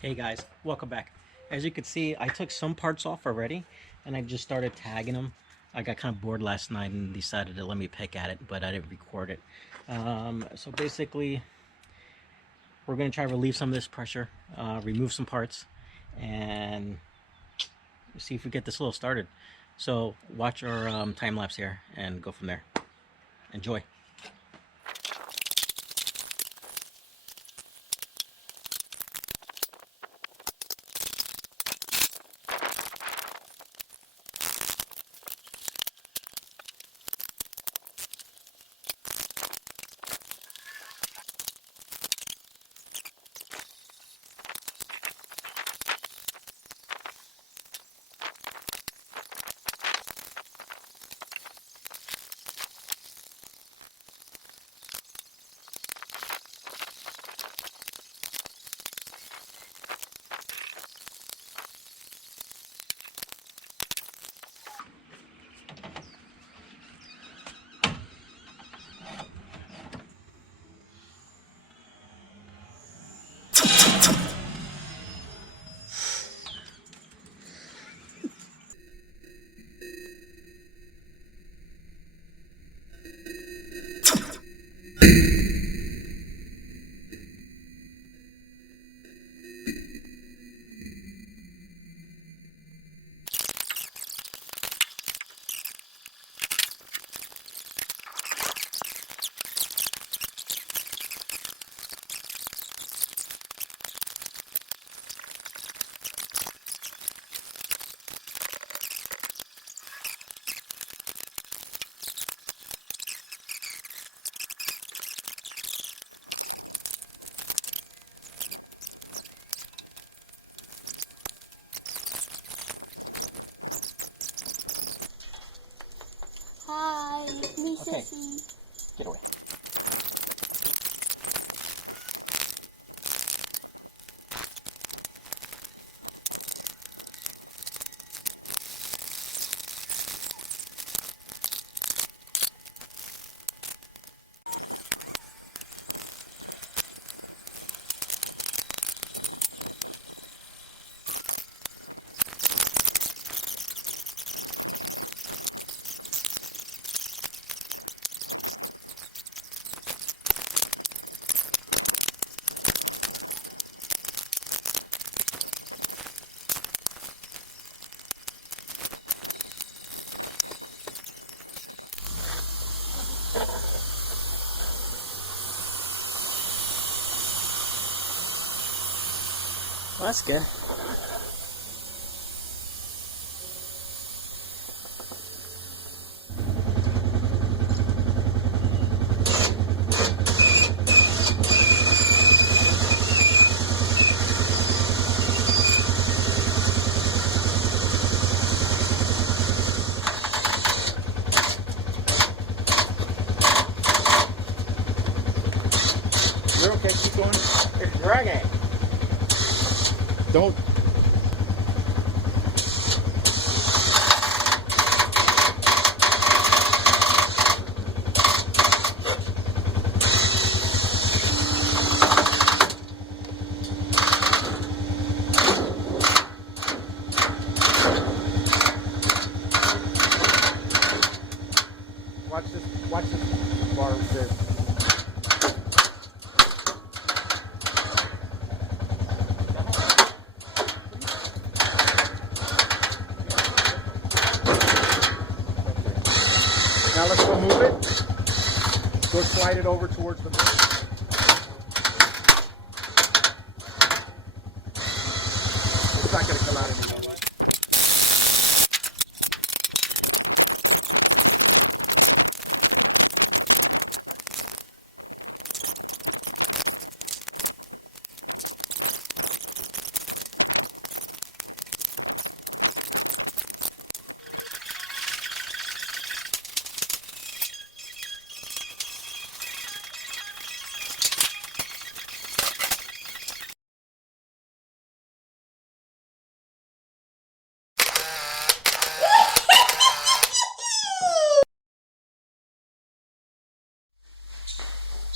Hey guys, welcome back. As you can see, I took some parts off already and I just started tagging them. I got kind of bored last night and decided to let me pick at it, but I didn't record it. So basically, we're going to try to relieve some of this pressure, remove some parts, and see if we get this little started. So watch our time lapse here and go from there. Enjoy. Hi, it's me, Okay. Sissy. Get away. Well, that's good. You're okay, keep going. It's dragging. Don't. Watch this bar with this. Now let's go move it. Go slide it over towards the middle. It's not going to come out anymore.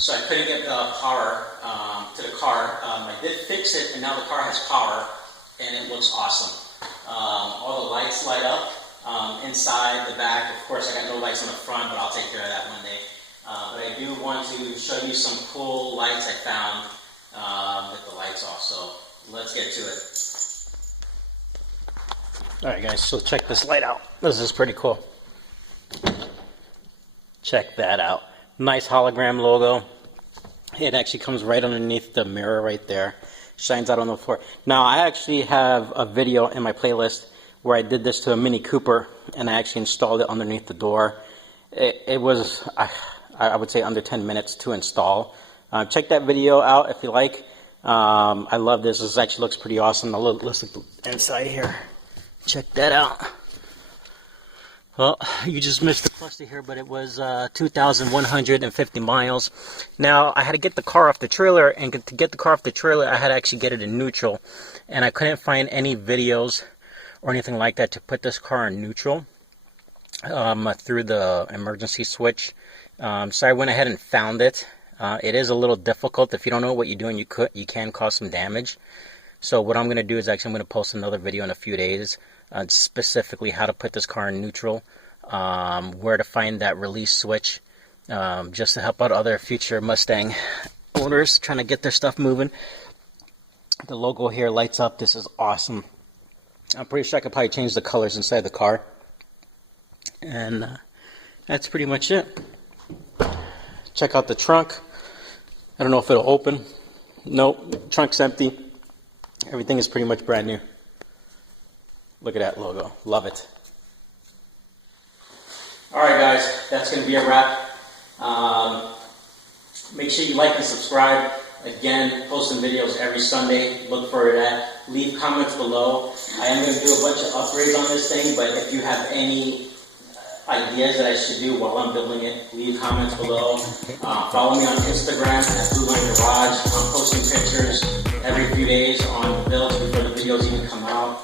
so I couldn't get the power to the car. I did fix it, and now the car has power, and it looks awesome. All the lights light up inside, the back. Of course, I got no lights on the front, but I'll take care of that one day. But I do want to show you some cool lights I found with the lights off. So let's get to it. All right, guys. So check this light out. This is pretty cool. Check that out. Nice hologram logo. It actually comes right underneath the mirror right there. Shines out on the floor. Now, I actually have a video in my playlist where I did this to a Mini Cooper, and I actually installed it underneath the door. It was, I would say, under 10 minutes to install. Check that video out if you like. I love this. This actually looks pretty awesome. Let's look inside here. Check that out. Well, you just missed the cluster here, but it was 2,150 miles. Now, I had to get the car off the trailer, and to get the car off the trailer, I had to actually get it in neutral. And I couldn't find any videos or anything like that to put this car in neutral through the emergency switch. So I went ahead and found it. It is a little difficult. If you don't know what you're doing, you can cause some damage. So what I'm going to do is actually I'm going to post another video in a few days, specifically how to put this car in neutral, where to find that release switch, just to help out other future Mustang owners trying to get their stuff moving. The logo here lights up. This is awesome. I'm pretty sure I could probably change the colors inside the car. And that's pretty much it. Check out the trunk. I don't know if it'll open. Nope, trunk's empty. Everything is pretty much brand new. Look at that logo. Love it. Alright guys, that's going to be a wrap. Make sure you like and subscribe. Again, posting videos every Sunday. Look for that. Leave comments below. I am going to do a bunch of upgrades on this thing, but if you have any ideas that I should do while I'm building it, leave comments below. Follow me on Instagram at Blue Line Garage. I'm posting pictures every few days on the builds before the videos even come out.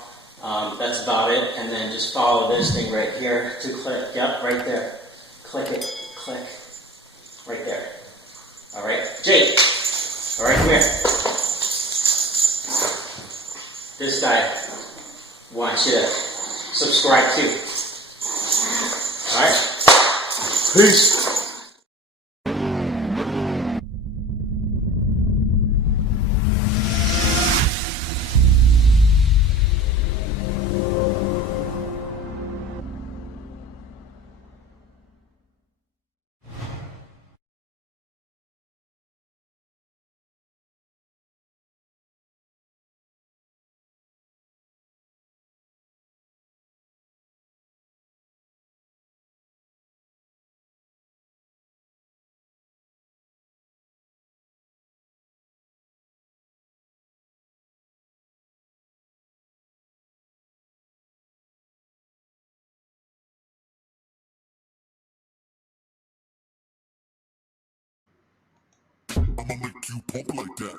That's about it. And then just follow this thing right here to click. Yep, right there. Click it. Click. Right there. Alright. Jake. Alright, come here. This guy wants you to subscribe too. Alright? Peace. I'ma make you pump like that.